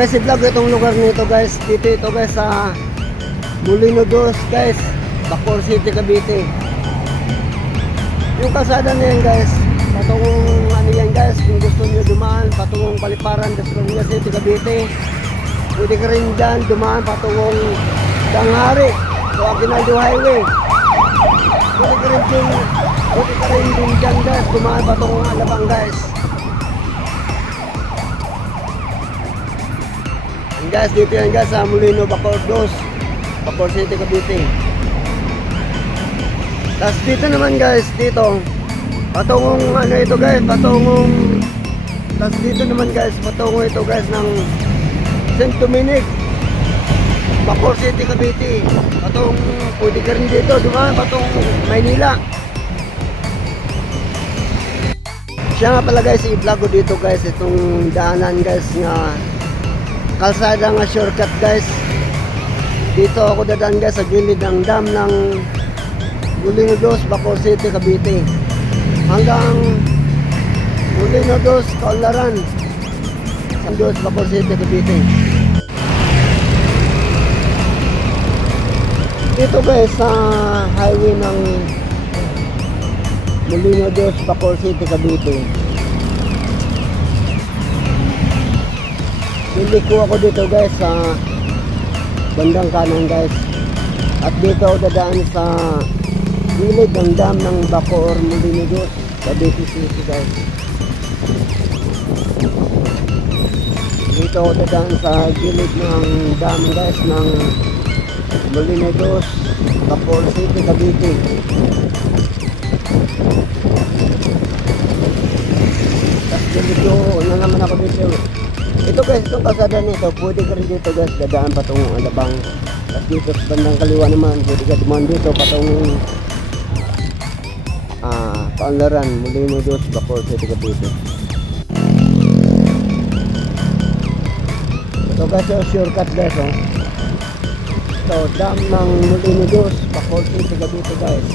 Guys, i-vlog itong lugar nito guys. Dito ito guys sa Molino Dos guys, Bacoor City, Cavite. Yung kalsada na yan guys, patungong ano yan guys, kung gusto nyo dumaan patungong Paliparan, Dasmariñas City, Cavite. Pwede ka rin dyan dumaan patungong Danghari o Aguinaldo Highway. Pwede ka rin din dyan guys, dumaan patungong Alabang guys. Guys, dito yan guys sa Molino, Bacoor Dos, Bacoor City, Cavite. Tapos dito naman guys, dito patungong ano ito guys, patungong, tapos dito naman guys, patungong ito guys ng St. Dominic, Bacoor City, Cavite. Patungong, pwede ka rin dito dumaan patungong Maynila. Siya nga pala guys, i-vlog ko dito guys itong daanan guys nga kalsada nga shortcut guys. Dito ako dadaan guys sa gilid ng dam ng Molino Dos, Bacoor City, Cavite. Hanggang Molino Dos, Kaunlaran, San Dos, Bacoor City, Cavite. Dito guys sa highway ng Molino Dos, Bacoor City, Cavite. Liliko ako dito guys sa bandang kanan guys. At dito ako dadaan sa gilid ng dam ng Bacoor, Molino Dos, Cavite City guys. Dito ako dadaan sa gilid ng dam guys ng Molino Dos, Bacoor City, Cavite. Tapos dito na naman ako dito. Ito guys, itong kalsada nito, pwede ka rin dito guys, dadaan patungong Alabang. At dito sa bandang kaliwa naman, pwede ka dumaan dito patungong Kaunlaran, Molino Dos, Bacoor City, Cavite. Ito guys, yung shortcut guys, oh. Ito, dam ng Molino Dos, Bacoor City, Cavite guys.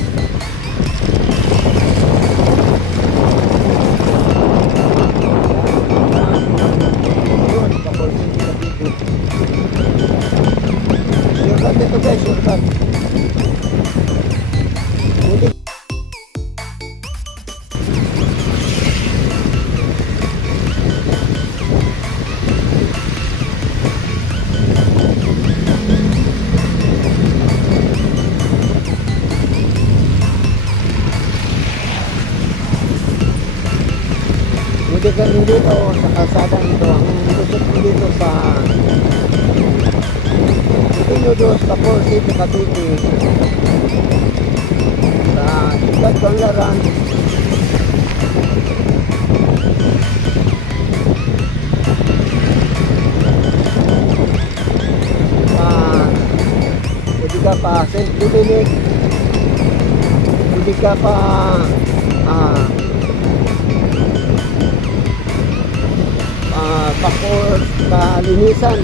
Shortcut ito guys, shortcut. Pwede ka rin dito sa kalsada ito. Ang lusot ko dito sa Molino Dos, Bacoor City, Cavite, sa Ciudad Kaunlaran. Pwede ka pa St. Dominic, pwede ka pa Bacoor, Kalinisan.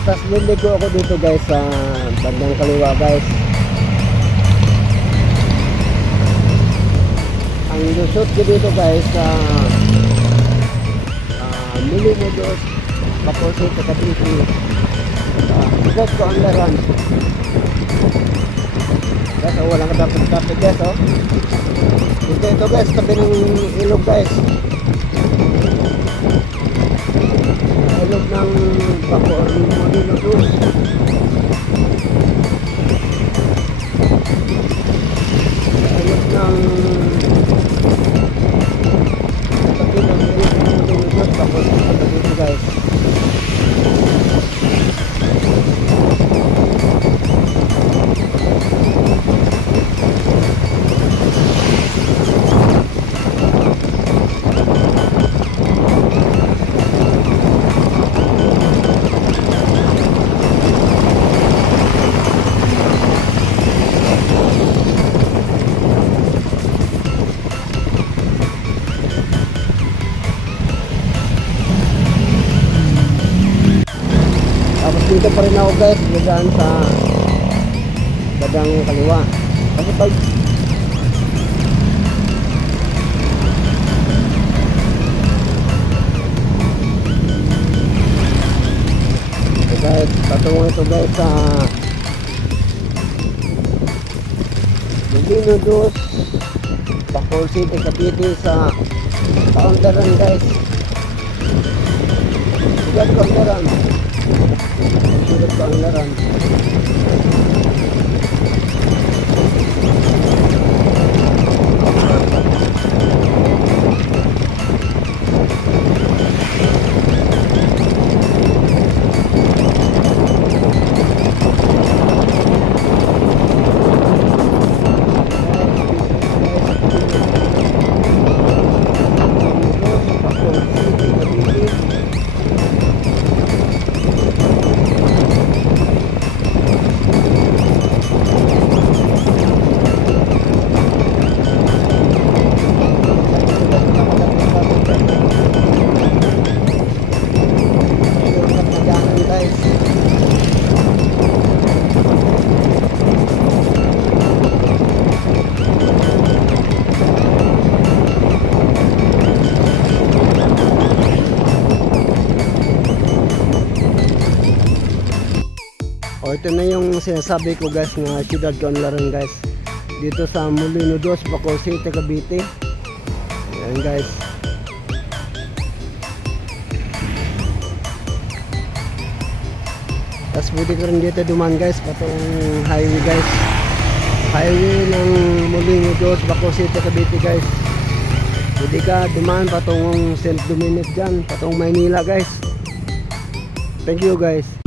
Tapos liligo ako dito guys sa bandang kaliwa guys. Ang lusot ko dito guys sa Molino Dos, Bacoor City, Cavite, Ciudad Kaunlaran. So walang traffic guys, oh. Ito guys, tabi ng ilog guys. Ilog ng Bacoor, Molino Dos. Ilog ng tabi ng ilog ng Molino Dos, Bacoor dito guys. Dito pa rin ako guys, dadaan sa badang kaliwa. Kasi pag guys, patungo ito guys sa Molino Dos, Bacoor City, Cavite sa Kaundaran guys. Sigat Kaundaran. Sigat Kaundaran. O, ito na yung sinasabi ko guys na Ciudad Kaunlaran guys, dito sa Molino Dos, Bacoor City, Cavite. Ayan guys. Tapos pwede ko rin dito duman guys, patong highway guys, highway ng Molino Dos, Bacoor City, Cavite guys. Pwede ka duman patong St. Dominic dyan, patong Maynila guys. Thank you guys.